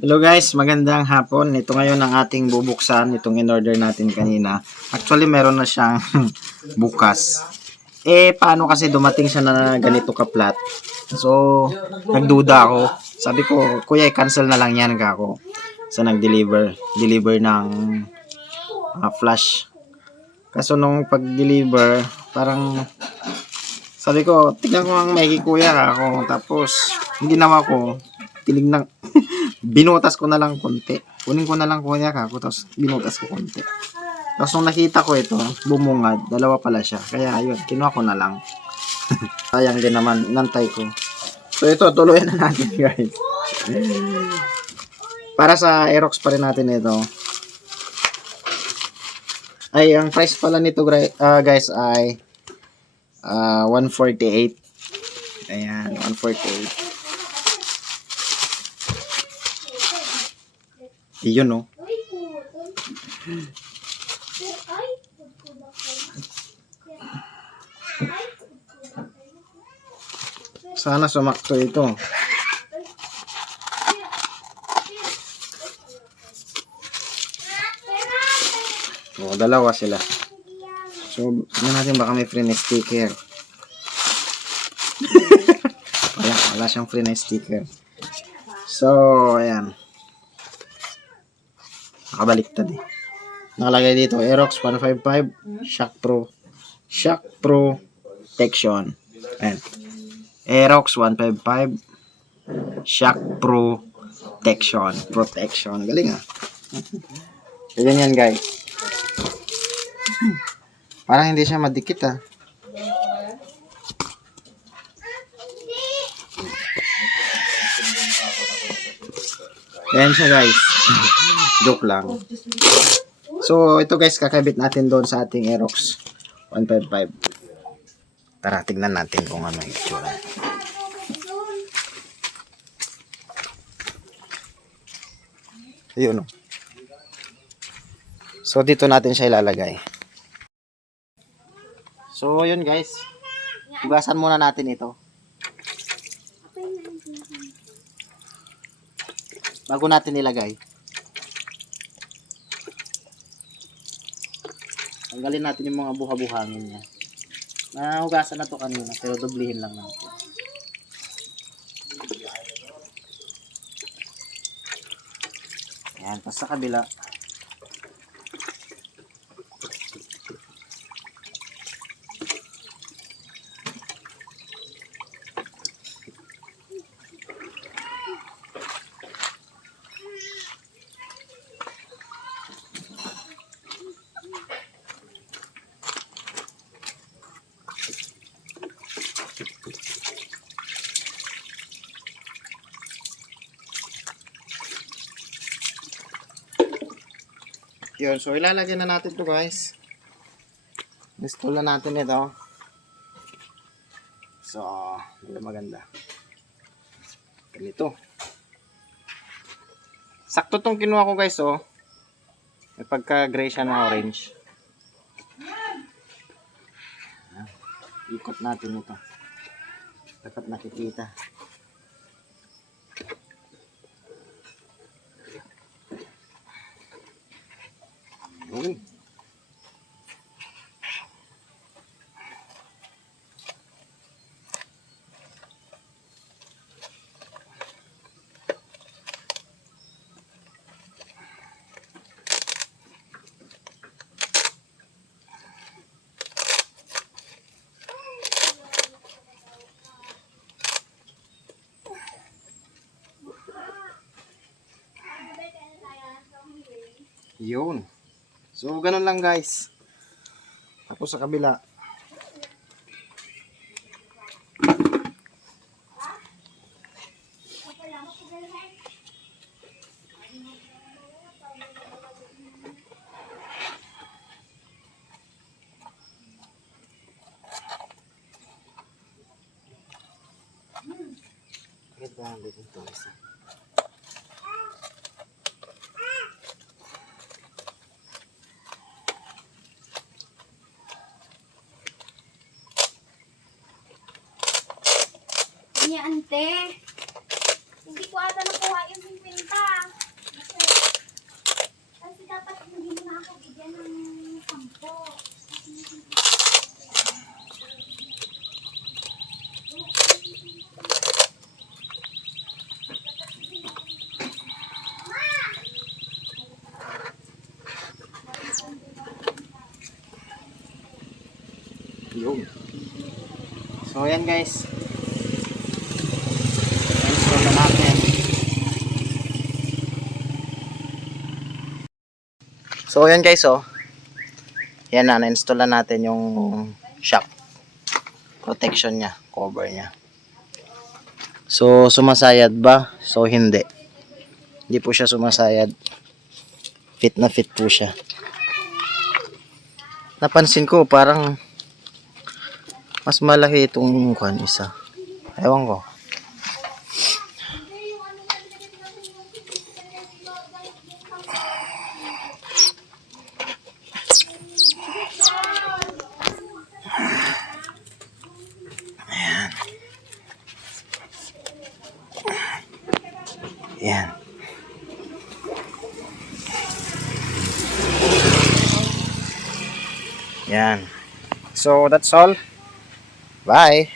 Hello guys, magandang hapon. Ito ngayon ang ating bubuksan, itong in-order natin kanina. Actually, meron na siyang bukas. Eh, paano kasi dumating siya na ganito ka-flat? So, nagduda ako. Sabi ko, kuya, i-cancel na lang yan ako. Sa nag-deliver. Deliver ng ah, flash. Kaso nung pag-deliver, parang sabi ko, tignan ko ang maigi kuya ako. Tapos, naman ako. Tinignan, binutas ko na lang konti. Kunin ko na lang kuya ako. Tapos, binutas ko konti. Tapos, nung nakita ko ito, bumungad. Dalawa pala siya. Kaya, ayun, kinuha ko na lang. Sayang din naman, nantay ko. So, ito, tuloy na natin, guys. Para sa Aerox pa rin natin ito. Ay, ang price pala nito, ah, guys, ay ah 148. Ayan, 148. Iyon, no? Sana sumakto ito. O, dalawa sila. So, tignan natin baka may free na sticker. wala, wala siyang free na sticker. So, ayan. Nakabaliktad eh. Nakalagay dito, Aerox 155, Shock Pro, Shock Pro Protection. Ayan. Aerox 155, Shock Pro Protection. Protection. Galing ah. Ganyan yan guys. Parang hindi siya madikit ah. Ayan siya guys. Joke lang. So, ito guys, kakabit natin doon sa ating Aerox 155. Tara, tignan natin kung ano yung itsura. Ayun oh. So, dito natin siya ilalagay. So, yun guys. Hugasan muna natin ito. Bago natin ilagay. Tanggalin natin yung mga buha-buhangin niya. Nahugasan na to kanina, pero dublihin lang natin. Ayan, tapos sa kabila. Yun, so ilalagyan na natin to guys. Install na natin ito. So, hindi maganda. Ganito. Sakto tong kinuha ko guys, oh. May pagka-gray siya na orange. Ayan. Ikot natin ito. Dapat nakikita. Yun. So, ganun lang guys. Tapos sa kabila. Ba ang dito isa? ante. Hindi ko ata nakuha yung pimpinta. Kasi dapat hindi na ako bigyan ng sampo. Yun. So, yan guys. Na natin. So, yan guys, oh. Yan na, na-install na natin yung shock protection niya, cover niya. So, sumasayad ba? So, hindi. Hindi po siya sumasayad. Fit na fit po siya. Napansin ko, parang mas malaki itong kwan isa. Ewan ko. Yan. Yan. So, that's all. Bye.